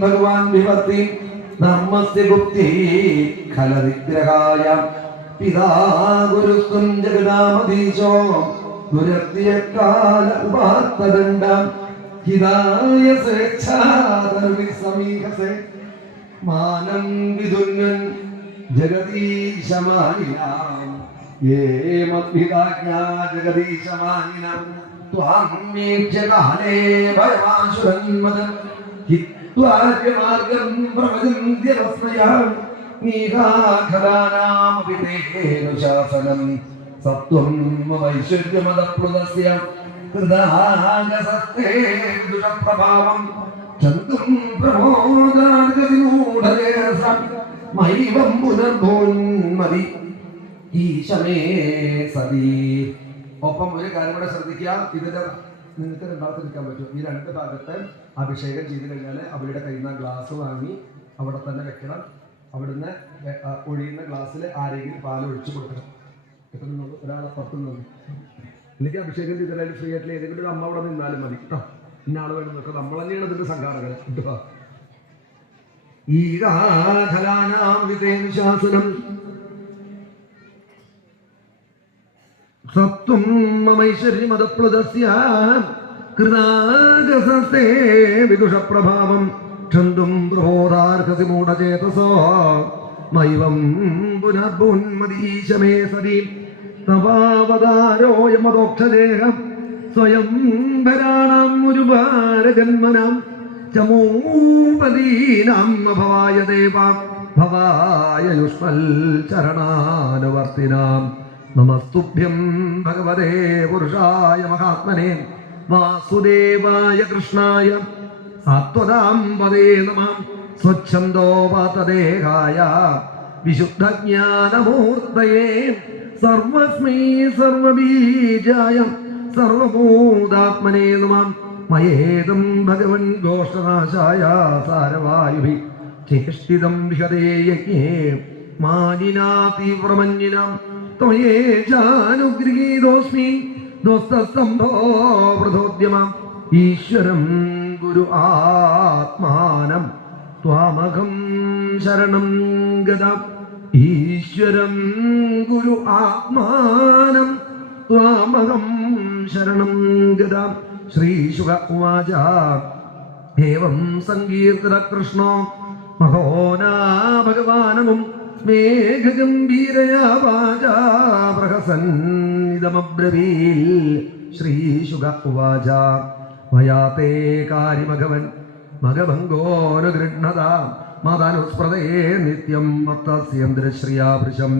ഭഗവാൻ വിവർത്തി ധർമ്മസ്യ ഗുപ്തി ഖലവിഗ്രഹായ പിതാ ഗുരുസ്തും ജഗദാമധീശോ ദുരത്യകാല ഉപാത്തദണ്ഡം ഹിതായ സ്വേച്ഛാധർമ്മിസമീഹസേ മാനം വിദുന്യൻ ജഗദീശമാനിനാം യേ മദ്ഭിതാജ്ഞാ ജഗദീശമാനിനാം ത്വാം വീക്ഷ്യ കാലേ ഭയമാശുരന്മദം ഹിത്വാര്യമാർഗം പ്രവചന്ത്യവസ്മയാം നീഹാഖലാനാമപി തേനുശാസനം സത്വം വൈശ്വര്യമദപ്ലുതസ്യ കൃതാഗസസ്തേ ദുഷപ്രഭാവം ചന്തും പ്രമോദാർഗതിമൂഢരേസം മൈവം പുനർഭോന്മതി ഈശമേ സതി. ഒപ്പം ഒരു കാര്യം കൂടെ ശ്രദ്ധിക്കുക, ഇതിന്റെ നിങ്ങൾക്ക് രണ്ടാമത്തെ നിൽക്കാൻ പറ്റും. ഈ രണ്ട് ഭാഗത്ത് അഭിഷേകം ചെയ്ത് കഴിഞ്ഞാൽ അവരുടെ കയ്യിൽ നിന്ന് ഗ്ലാസ് വാങ്ങി അവിടെ തന്നെ വെക്കണം. അവിടുന്ന് ഒഴിയുന്ന ഗ്ലാസ്സിൽ ആരെങ്കിലും പാൽ ഒഴിച്ചു കൊടുക്കണം. കിട്ടുന്നുള്ളൂ ഒരാളെ പുറത്തുനിന്നു. അല്ലെങ്കിൽ അഭിഷേകം ചെയ്താലും ഫ്രീ ആയിട്ടുള്ള ഏതെങ്കിലും ഒരു അമ്മ അവിടെ നിന്നാലും മതി കേട്ടോ. ഇന്നാൾ വേണം നോക്കുക. നമ്മൾ തന്നെയാണ് ഇതിന്റെ സംഘാടകർ കേട്ടോ. ഈശാസനം സത്വം മമൈശ്വര്യമദപ്ലുതസ്യ കൃതാഗസസ്തേ വിദുഷപ്രഭാവം ക്ഷന്തും പ്രബോധാർഹസി മൂഢചേതസോ മൈവം പുനർഭുന്മതീശമേ സതി തവാവതാരോയമദോക്ഷദേഹം സ്വയം ഭരാണാം ഒരുപാരജന്മനാം ചമൂപദീനാം ഭവായ ദേവാം ഭവായ യുഷ്മൽ ചരണാനുവർത്തിനാം നമസ്തുഭ്യം ഭഗവതേ പുരുഷായ മഹാത്മനേ വാസുദേവായ കൃഷ്ണായ സാത്വതാം പദേ നമഃ സ്വച്ഛന്തോപാതദേഹായ വിശുദ്ധജ്ഞാനമൂർത്തയേ സർവസ്മൈ സർവബീജായ സർവഭൂതാത്മനേ നമഃ മയേദം ഭഗവൻ ഘോഷനാശായ സാരവായുഭി ചേഷ്ടിതം വിശദേ യജ്ഞേ മാനിനാ തീവ്രമന്യിനാം ത്വയേജാനുഗൃഹീതോസ്മി ദോസ്തസ്തംഭോ വൃഥോദ്യമം ഈശ്വരം ഗുരു ആത്മാനം ത്വാമഹം ശരണം ഗതാ. ഈശ്വരം ഗുരു ആത്മാനം ത്വാമഹം ശരണം ഗതാ. ശ്രീശുക ഉവാച ഏവം സങ്കീർത്തന കൃഷ്ണോ മഹോനാ ഭഗവാനമും മേഘഗംഭീരയാ വാചാ പ്രഹസന്നിദമബ്രവീൽ. ശ്രീശുക ഉവാച മയാ തേ കാര്യമഘവൻ മഘഭംഗോനുഗൃഹ്ണത മാതാനുസ്മൃതേ നിത്യം മത്തസ്യേന്ദ്രശ്രിയാ ഭൃശം.